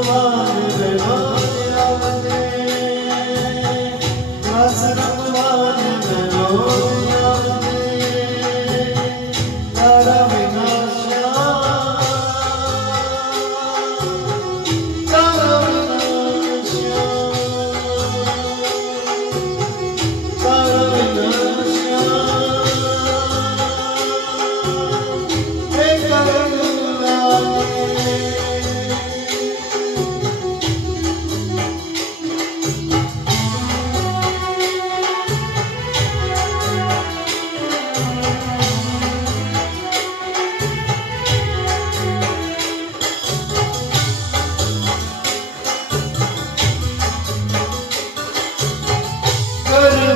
Allah.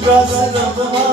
Rasa Rama